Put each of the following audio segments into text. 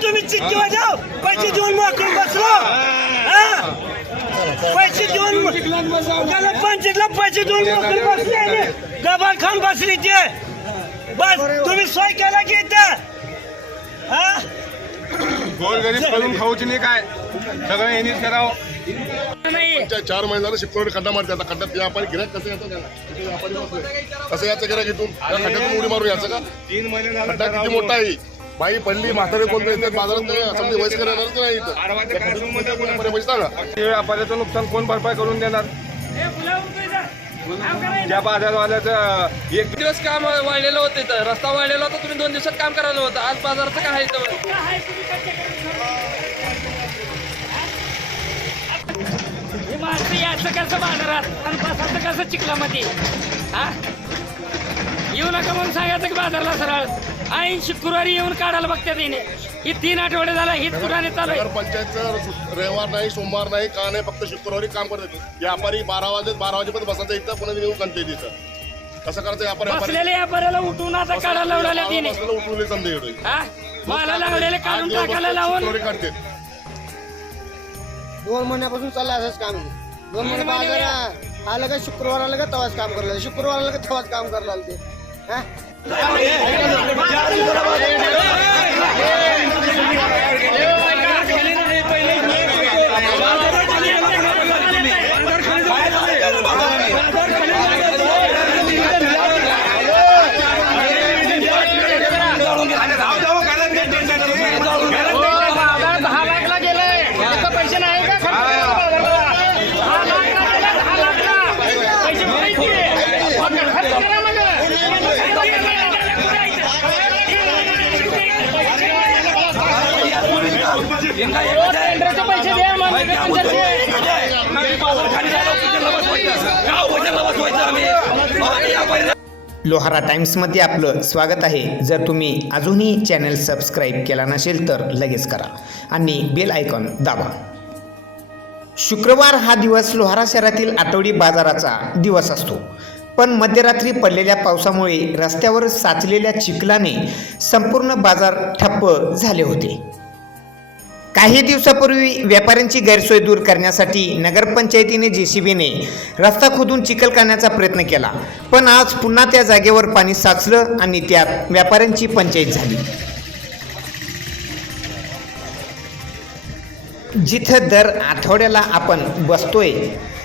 तुम्ही चिठ्ठी वाजाव. पैसे देऊन मोकळून बसलो. हा? पैसे देऊन त्याला पंचायतला पैसे देऊन मोकळून बसले आणि गबाळ खाऊन बसली ते. बस तुम्ही सोय केला की इथं? हा? गोरगरीब करून खाऊची नाही काय? सगळं यांनीच करावं. त्या चार महिने झाले शुक्रवारी खड्डा मारते. आता खड्ड्यात व्यापारी गिरायक कसं यायचं त्याला? व्यापारी कसं याचं गिरायक इथून? त्या खड्ड्यातून उडी मारून याचं का? तीन महिने झालं खड्डा किती मोठा आहे? बाई पडली म्हातारे कोणतं येते बाजारात नाही समजा वयस्कर येणारच नाही इथं. कोणी पैसे ते व्यापाऱ्याचं नुकसान कोण भरपाई करून देणार? त्या बाजारवाल्याचं एक दिवस काम वाढलेलं होतं इथं? रस्ता वाढलेला होता तुम्ही दोन दिवसात काम करायला होतं. आज बाजाराचं काय आहे इथं? माणसं यायचं कसं बाजारात? आणि बसायचं कसं चिखलामध्ये? हा? येऊ नका म्हणून सांगायचं की बाजारला सरळ. ऐन शुक्रवारी येऊन काढायला बघतात येणे ही तीन आठवडे झाला हीच कुठाने चालू आहे? नगर पंचायतचं सु- रविवार नाही सोमवार नाही का नाही फक्त शुक्रवारी काम करत व्यापारी बारा वाजे बारा वाजेपर्यंत बसायचं इथं पुन्हा येऊन कंटे तिथं कसं करायचं व्यापारी व्यापारी बसलेले व्यापाऱ्याला उठून आता काढायला लावलेल्या तिने बसलेलं उठवले समजा एवढे हा? मला लागलेले काढून टाकायला लावून शुक्रवारी काढते. दोन महिन्यापासून चाललं असंच काम आहे. दोन महिने बाजार आलं का शुक्रवार आलं का तेव्हाच काम करायला शुक्रवार आलं का तेव्हाच काम करायला ते हा? टेंडरचे पैसे द्या मग नगरपंचायतचे. लोहारा टाइम्समध्ये आपलं स्वागत आहे. जर तुम्ही अजूनही चॅनल सबस्क्राईब केला नसेल तर लगेच करा आणि बेल आयकॉन दाबा. शुक्रवार हा दिवस लोहारा शहरातील आठवडी बाजाराचा दिवस असतो. पण मध्यरात्री पडलेल्या पावसामुळे रस्त्यावर साचलेल्या चिखलाने संपूर्ण बाजार ठप्प झाले होते. काही दिवसापूर्वी व्यापाऱ्यांची गैरसोय दूर करण्यासाठी नगरपंचायतीने जे सी बीने रस्ता खोदून चिखल करण्याचा प्रयत्न केला. पण आज पुन्हा त्या जागेवर पाणी साचलं आणि त्यात व्यापाऱ्यांची पंचायत झाली. जिथं दर आठवड्याला आपण बसतोय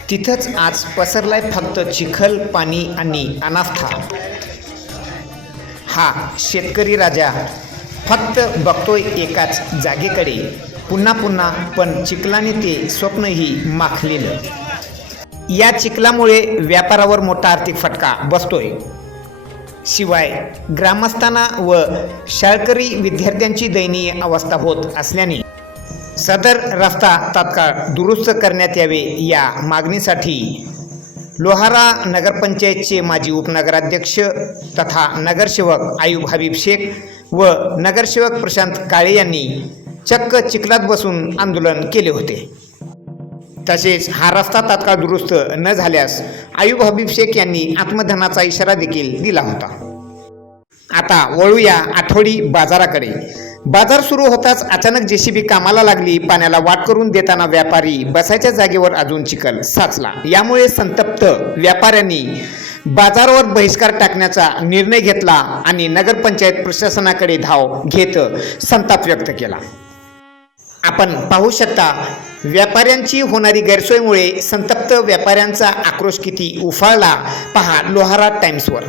तिथंच आज पसरलाय फक्त चिखल पाणी आणि अनास्था. हा शेतकरी राजा फक्त बघतोय एकाच जागेकडे. पुन्हा पुन्हा पण चिखलाने ते स्वप्नही माखलेलं. या चिखलामुळे व्यापारावर मोठा आर्थिक फटका बसतोय. शिवाय ग्रामस्थांना व शाळकरी विद्यार्थ्यांची दयनीय अवस्था होत असल्याने सदर रस्ता तात्काळ दुरुस्त करण्यात यावे या मागणीसाठी लोहारा नगरपंचायतचे माजी उपनगराध्यक्ष तथा नगरसेवक आयुब हबीब शेख व नगरसेवक प्रशांत काळे यांनी चक्क चिखलात बसून आंदोलन केले होते. तसेच हा रस्ता तात्काळ दुरुस्त न झाल्यास आयुब हबीब शेख यांनी आत्मधनाचा इशारा देखील दिला होता. आता वळूया आठवडी बाजाराकडे. बाजार सुरू होताच अचानक जेसीबी कामाला लागली पाण्याला वाट करून देताना व्यापारी बसायच्या जागेवर अजून चिखल साचला. यामुळे संतप्त व्यापाऱ्यांनी बाजारावर बहिष्कार टाकण्याचा निर्णय घेतला आणि नगरपंचायत प्रशासनाकडे धाव घेत संताप व्यक्त केला. आपण पाहू शकता व्यापाऱ्यांची होणारी गैरसोयमुळे संतप्त व्यापाऱ्यांचा आक्रोश किती उफाळला पहा लोहारा टाइम्सवर.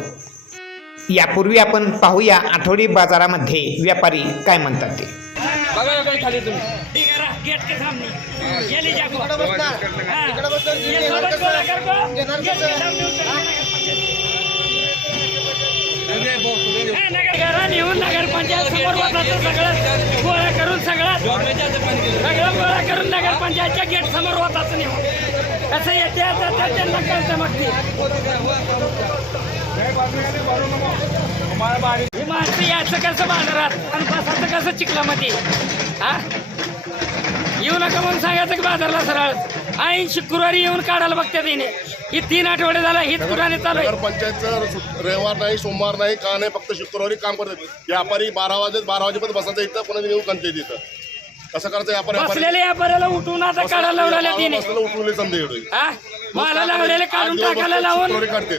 यापूर्वी आपण पाहूया आठवडी बाजारामध्ये व्यापारी काय म्हणतात ते. बघा नगरपंचायत समोर बसायचं सगळं. गोळा करून सगळं. सगळं गोळा करून नगरपंचायतच्या गेट समोर होताच नाही कसं येते जाते त्यांना कळतं मग ते हे माणसं याचं कसं बाजारात? आणि बसायचं कसं चिखलामध्ये? हा? येऊ नका म्हणून सांगायचं की बाजारला सरळ. आणि शुक्रवारी येऊन काढायला बघतात तिने ही तीन आठवडे झाला हीच कुठाने चालू आहे? नगरपंचायतचं सु- रविवार नाही सोमवार नाही का नाही फक्त शुक्रवारी काम करतात. व्यापारी बारा वाजे बारा वाजेपर्यंत बसायचं इथं पुन्हा येऊन कंते तिथं. कसं करायचं व्यापारी बसलेले व्यापाऱ्याला उठून आता काढायला लावलेल्या तिने. बसलेलं उठवले समजा एवढे. हा मला लावलेले काढून टाकायला लावून? शुक्रवारी काढते.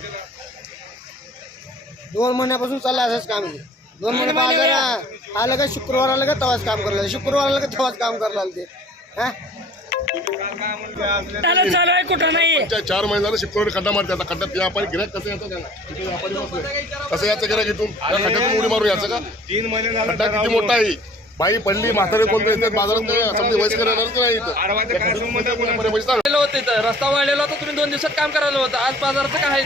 दोन महिन्यापासून चाललं असंच काम. दोन महिने बाजार आलं का शुक्रवार आलं का तेव्हाच काम करायला शुक्रवार आलं का तेव्हाच काम करायला ते. हा? त्याला चालू आहे कुठं नाही. चार महिने झाले शुक्रवारी खड्डा मारते आता. खड्ड्यात व्यापारी गिरायक कसं येतं त्यांना? तिथे व्यापारी बसले. कसं याचं गिरायक इथून? त्या खड्ड्यातून उडी मारून याचं का? तीन महिने खड्डा किती मोठा आहे? बाई पडली म्हातारे कोणते येतात बाजारात समजा वयस्कर येणारच नाही इथं. होतं रस्ता वाढलेला होता तुम्ही दोन दिवसात काम करायला होतं. आज बाजाराचं काय आहे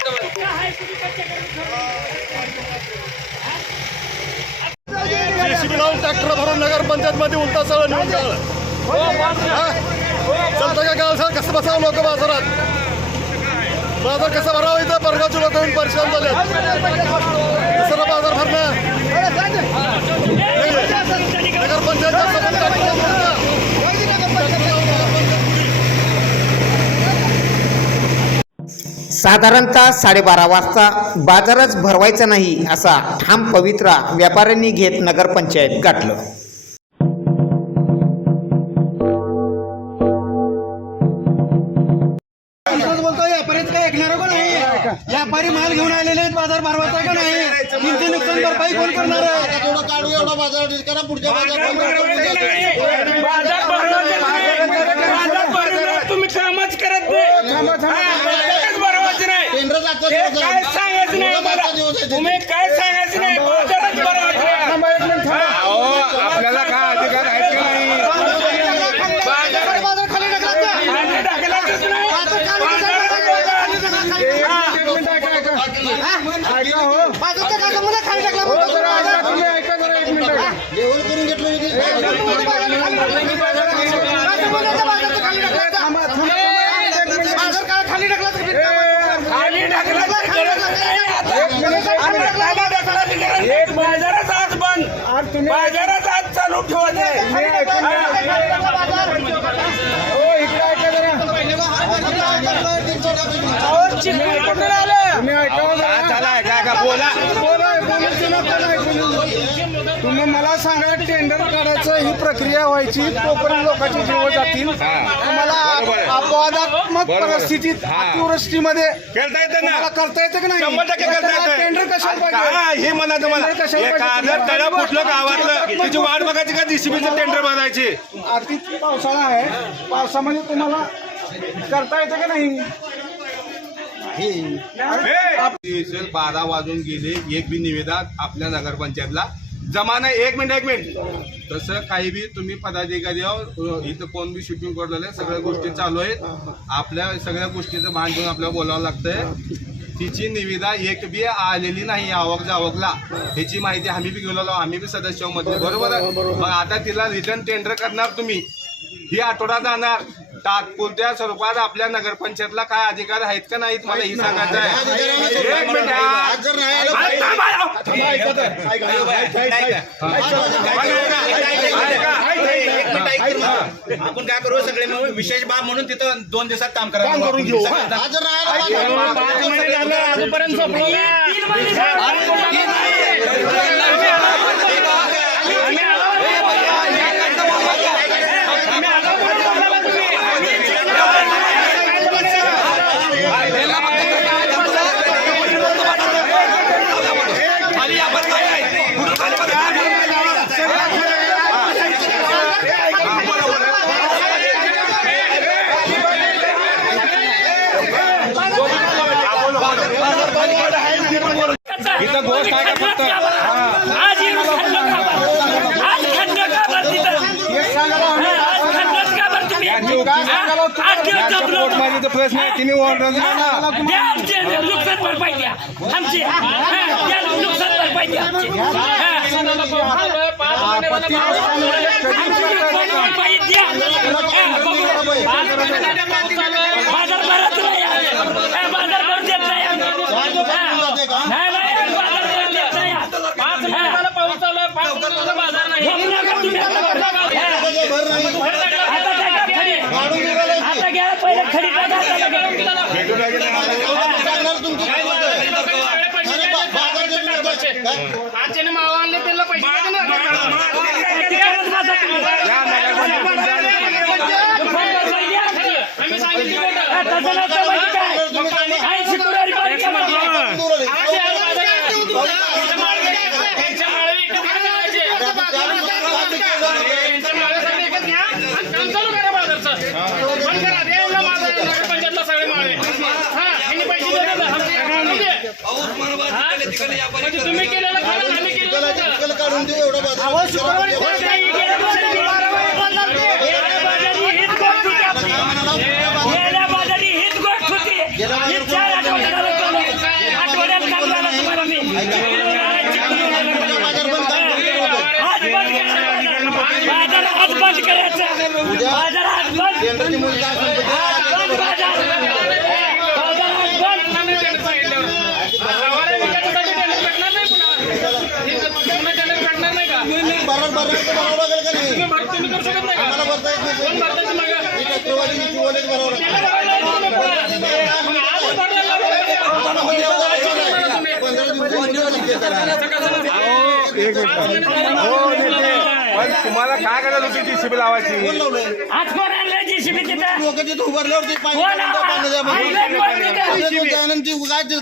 ट्रॅक्टर भरून नगर पंचायत मध्ये उलटा सगळं. हा? चालतं का गाव सर कसं बसावं लोक बाजारात. बाजार कसा भरावा इथं? परगावचे लोक येऊन परेशान झाले कसं बाजार भरणं. साधारणतः साडेबारा वाजता बाजारच भरवायचा नाही असा ठाम पवित्रा व्यापाऱ्यांनी घेत नगरपंचायत गाठलं. व्यापारी माल घेऊन आलेले आहेत बाजार भरवायचा का नाही? किमती नुकसान भरपाई कोण करणार आहे? थोडं काढू एवढा बाजार करा पुढच्या बाजार तुम्ही कामच करत नाही. हे काय सांगायचं नाही. तुम्ही काय सांगायचं नाही बाजारच भरवायचे नाही. अहो, आपल्याला काय अधिकार आहेत की नाही बाजार बाजार खाली ढकलायचा. आणि ढकलायचंच नाही. बाजार खाली बाजारच्या कागदामध्ये खाली टाकला म्हणतो तो बाजार. लेवल करून घेतलं होतं. बाजारचं खाली ढकलायचं. बाजार काय खाली ढकलायचं का बिनकामाचं? खाली ढकलायची गरज आता. खाली ढकलायची गरज नाही. बाजारच आज बंद बाजारच आज चालू चिखल कुठून आलं चला काय का बोला तुम्ही मला सांगा टेंडर काढायचं ही प्रक्रिया व्हायची तोपर्यंत लोकांचे जीव जातील. आहे. अपवादात्मक. परिस्थितीत हा. अतिवृष्टीमध्ये करता येतं ना? करता येतं की नाही? शंभर टक्के करता येतं. टेंडर कशाला हा, पाहिजे? हे म्हणा तुम्हाला? टेंडर कशाला एखादं पाहिजे? तळ फुटलं गावातलं त्याची वाट बघायची का डीसीबीचं टेंडर बघायची अति पावसाळा आहे. पावसामध्ये तुम्हाला करता येतं की नाही? हे! बारा वाजून गेले. एक बी निवेदा आपल्या नगरपंचायतला जमा नाही एक मिनिट एक मिनिट. तसं काही बी तुम्ही पदाधिकारी आहो, इथं कोण बी शूटिंग करलेलं आहे सगळ्या गोष्टी चालू आहेत. आपल्या सगळ्या गोष्टीचं भान घेऊन आपल्याला बोलावं लागतंय. तिची निविदा एक बी आलेली नाही आवक जावकला. ह्याची माहिती आम्ही बी गेलेलो आम्ही बी सदस्यमध्ये बरोबर आहे? मग आता तिला रिटर्न टेंडर करणार तुम्ही. ही आठवडा जाणार. तात्पुरत्या स्वरूपात आपल्या नगरपंचायतला काय अधिकार आहेत का नाहीत मला ही सांगायचं आहे एक मिनिट हा. थांबा, अहो. आपण काय करू सगळे मिळून विशेष बाब म्हणून तिथं दोन दिवसात काम करायला करून घेऊ हा. बाजार राहायला बाजार. इथं गोष्ट आहे का फक्त आज येऊन खंड का भर? आज खंड का भर तिथं? हा, आज खंडच का भर तुम्ही? हा? आठ प्रश्न आहे तिने ऑर्डर दिला ना आमचे नुकसान भरपाई द्या आमचे नुकसान भरपाई द्या हा. हा, हा, हा. हा. हा. आता घ्या पहिले खडी का दाताला गडी? सांगणार तुमची अरे बा- बाजार जमीन होतं. काय? किती करत ही चार आठवडे झाले चालू. आठवड्यात काम झालं तुम्हाला मी. बाजार. आज बंद करायचं. बाजार आज बंद करायचं. बाजार आज बंद. बाजार. बाजार बाजार तर भरावं लागेल का नाही? आम्हाला भरता येत नाही. ही टक्केवारी नीती वालेच भरावं लागेल. पंधरा दिवसांनी पण तुम्हाला काय करायला होती जीसीबी लावायची? आज कोण आणलं तिथं? लोक तिथे उभारल्यावर ते पाणी कोण? टाकून पाणी द्या. म्हणून. आणलं कोण? तिथं? तिथे बोलताय ना ती काय ते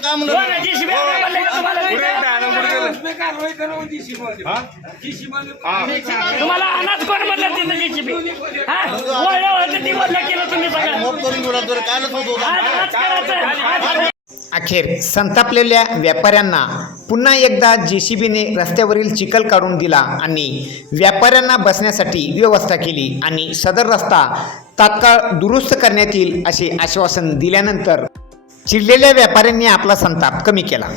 तुम्हाला अनाथ कोण म्हणलं तिथं होतं ती केलं तुम्ही सगळं. अखेर संतापलेल्या व्यापाऱ्यांना पुन्हा एकदा जेसीबीने रस्त्यावरील चिखल काढून दिला आणि व्यापाऱ्यांना बसण्यासाठी व्यवस्था केली आणि सदर रस्ता तात्काळ दुरुस्त करण्यात येईल असे आश्वासन दिल्यानंतर चिडलेल्या व्यापाऱ्यांनी आपला संताप कमी केला.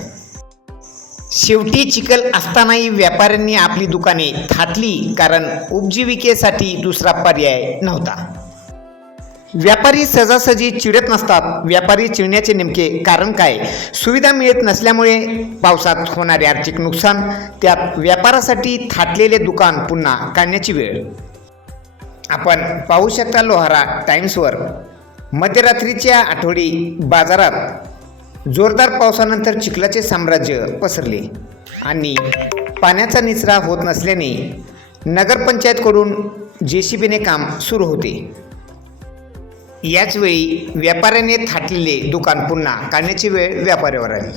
शेवटी चिखल असतानाही व्यापाऱ्यांनी आपली दुकाने थाटली कारण उपजीविकेसाठी दुसरा पर्याय नव्हता. व्यापारी सहजासहजी चिडत नसतात. व्यापारी चिडण्याचे नेमके कारण काय? सुविधा मिळत नसल्यामुळे पावसात होणारे आर्थिक नुकसान त्यात व्यापारासाठी थाटलेले दुकान पुन्हा काढण्याची वेळ. आपण पाहू शकता लोहारा टाइम्सवर. मध्यरात्रीच्या आठवडी बाजारात जोरदार पावसानंतर चिखलाचे साम्राज्य पसरले आणि पाण्याचा निचरा होत नसल्याने नगरपंचायतकडून जे सी बीने काम सुरू होते. याचवेळी व्यापाऱ्याने थाटलेले दुकान पुन्हा काढण्याची वेळ व्यापाऱ्यावर आली.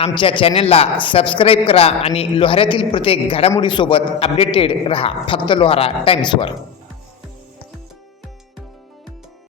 आमच्या चॅनलला सबस्क्राईब करा आणि लोहाऱ्यातील प्रत्येक घडामोडीसोबत अपडेटेड रहा. फक्त लोहारा टाईम्सवर